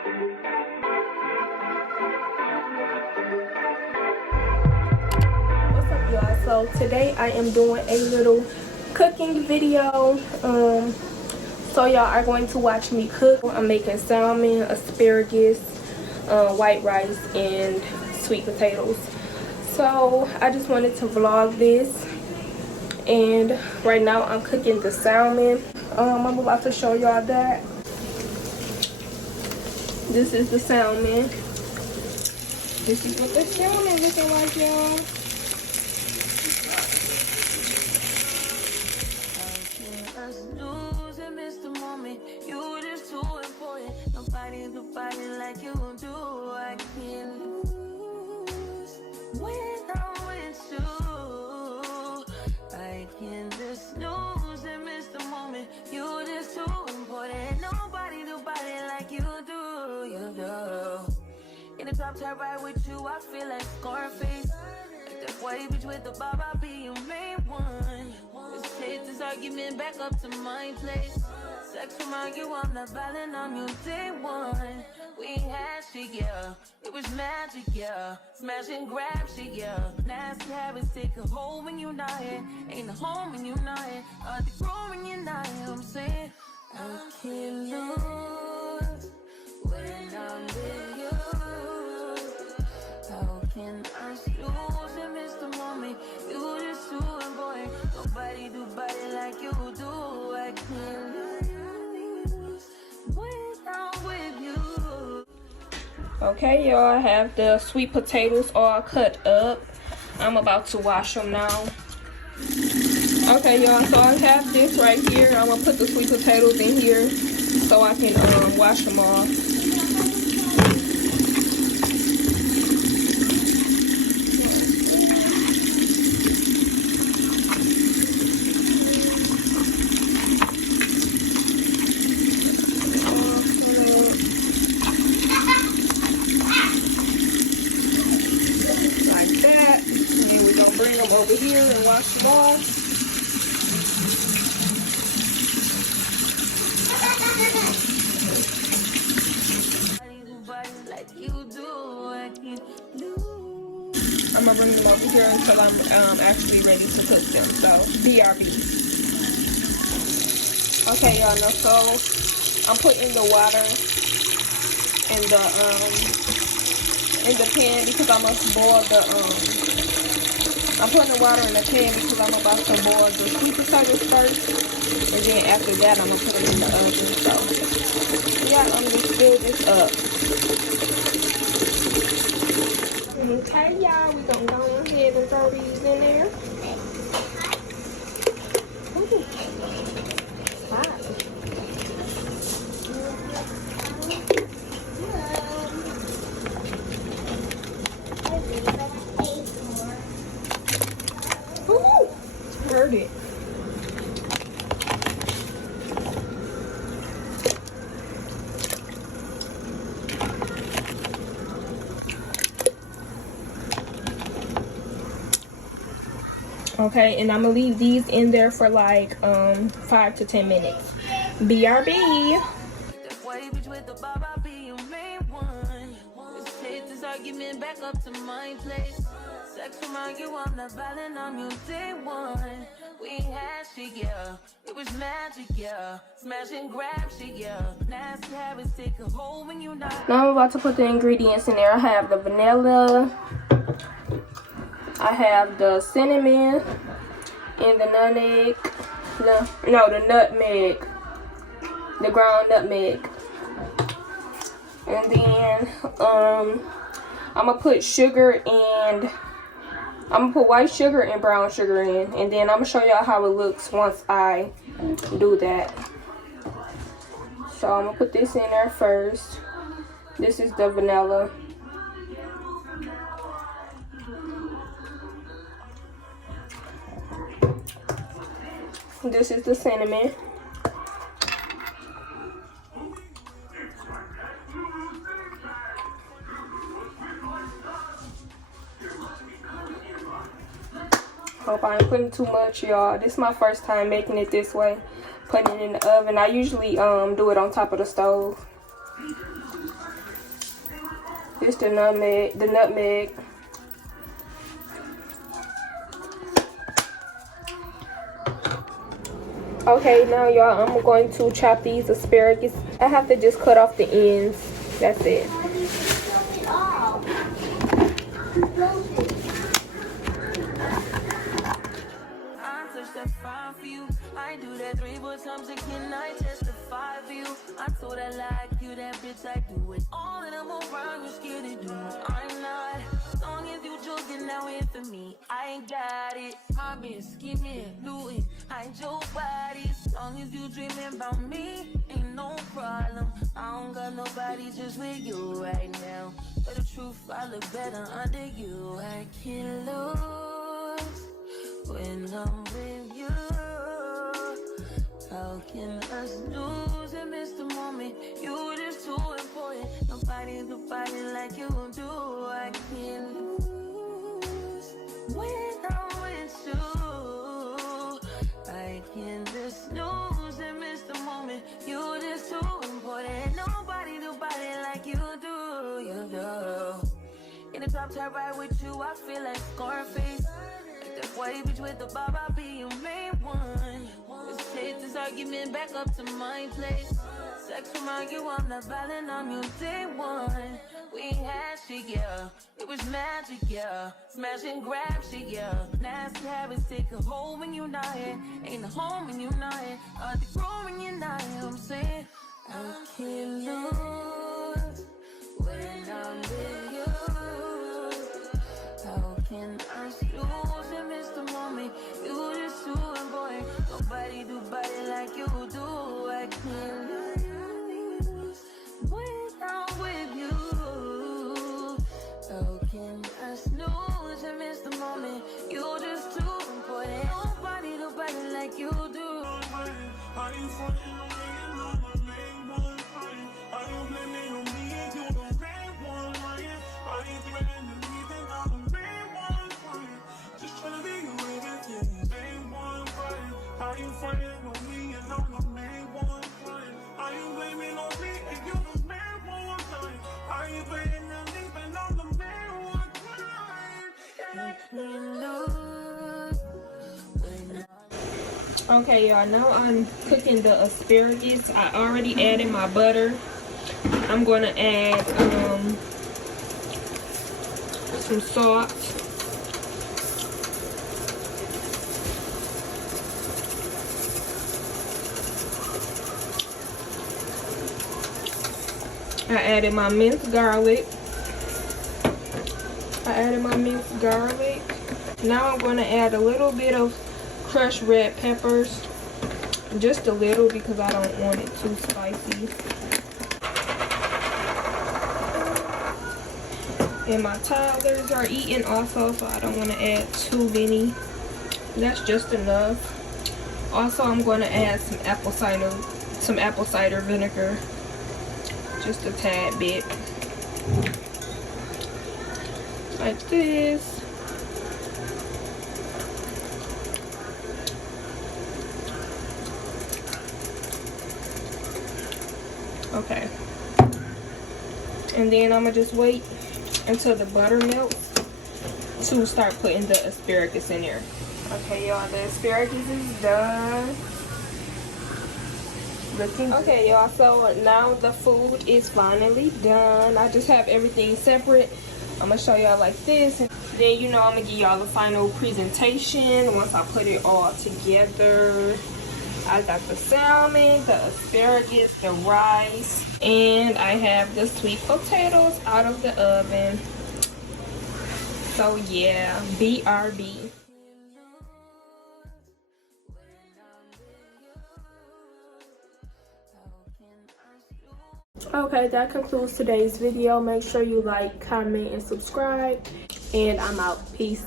What's up, y'all? So today I am doing a little cooking video. So y'all are going to watch me cook. I'm making salmon, asparagus, white rice, and sweet potatoes. So I just wanted to vlog this, and right now I'm cooking the salmon. I'm about to show y'all that. This is the salmon. This is what the salmon looking like, y'all. You just too important. Nobody like you do. I can't lose when I'm with you. I can't just snooze and miss the moment. You just too important. Nobody like you do. You do. In the top tier ride with you, I feel like Scarface. Like that white bitch with the bob, I'll be your main one. Let's take this argument back up to my place. Sex remind you I'm not violent on you day one. We had shit, yeah. It was magic, yeah. Smash and grab shit, yeah. Nasty habits take a hold when you're not here. Ain't a home when you're not here. Are they grown when you're not here? I'm saying I can't lose when I'm with you. How can I lose and miss the moment? You just too important. Nobody do body like you do. I can't lose when I'm with you. Okay, y'all, I have the sweet potatoes all cut up. I'm about to wash them now. Okay, y'all, so I have this right here. I'm gonna put the sweet potatoes in here so I can wash them off. Bring them over here and wash them off. I'm gonna bring them over here until I'm actually ready to cook them. So BRB. Okay, y'all know. So I'm putting the water in the pan because I must boil the I'm putting the water in the pan because I'm about to boil the sweet potatoes first, and then after that I'm gonna put them in the oven. So yeah, I'm gonna fill this up. Okay, y'all, we gonna go ahead and throw these in there. Ooh. Hot. Heard it. Okay, and I'm gonna leave these in there for like 5 to 10 minutes. BRB. Back up to my place. Sex remind you I'm not violent on you day one. We had shit, yeah. It was magic, yeah. Smash and grab shit, yeah. Nasty habits take a hold when you're not. Now I'm about to put the ingredients in there. I have the vanilla, I have the cinnamon, and the nutmeg. The nutmeg. The ground nutmeg. And then I'm gonna put sugar and I'm gonna put white sugar and brown sugar in, and then I'm gonna show y'all how it looks once I do that. So I'm gonna put this in there first. This is the vanilla. This is the cinnamon. Hope I ain't putting too much, y'all. This is my first time making it this way. Putting it in the oven. I usually do it on top of the stove. This the nutmeg. Okay, now y'all, I'm going to chop these asparagus. I have to just cut off the ends. That's it. I do that 3 more times and can I testify for you? I told I like you, that bitch I do it all and I'm around, you're scared to do. I'm not, as long as you joking now in for me, I ain't got it. I've been scheming, looting, hide your body. As long as you dreaming about me, ain't no problem. I don't got nobody just with you right now. But the truth, I look better under you. I can't lose when I'm with you. How can us lose and miss the moment? You just too important. Nobody do body like you do. I can't lose when I'm with you. I can just lose and miss the moment. You just too important. Nobody do body like you do. You do. In the top tier ride with you, I feel like Scarface. Like that white bitch with the bob, I'll be your main one. Let's take this argument back up to my place. Sex remind you I'm not violent, I'm your day one. We had shit, yeah. It was magic, yeah. Smash and grab shit, yeah. Nasty habits take a hold when you're not here. Ain't a home when you're not here. Hard to grow when you're not here. I'm saying I can't lose when I'm with you. How can I lose and miss the moment? You just too important. Nobody do body like you do. I can't lose when I'm with you. How can I snooze and miss the moment? You just too important. Nobody do body like you do. Are you fucking lying on the main one? Are you blaming on me and you the main one? Are you threatening to leave and I'm the main one? Just trying to be your everything, main one. Are you fighting on me and I'm the main one? Are you blaming on me and you the main one? Are you threatening to leave and I'm the main one? I can't lose. Okay, y'all, now I'm cooking the asparagus. I already added my butter. I'm going to add some salt. I added my minced garlic. Now I'm going to add a little bit of crushed red peppers. Just a little because I don't want it too spicy. And my toddlers are eating also, so I don't want to add too many. That's just enough. Also, I'm going to add some apple cider vinegar. Just a tad bit. Like this. Okay. And then I'm gonna just wait until the butter melts to start putting the asparagus in there. Okay, y'all, the asparagus is done. Okay, y'all, so now the food is finally done. I just have everything separate. I'm gonna show y'all like this. Then, you know, I'm gonna give y'all the final presentation once I put it all together. I got the salmon, the asparagus, the rice, and I have the sweet potatoes out of the oven. So yeah, BRB. Okay, that concludes today's video. Make sure you like, comment, and subscribe. And I'm out. Peace.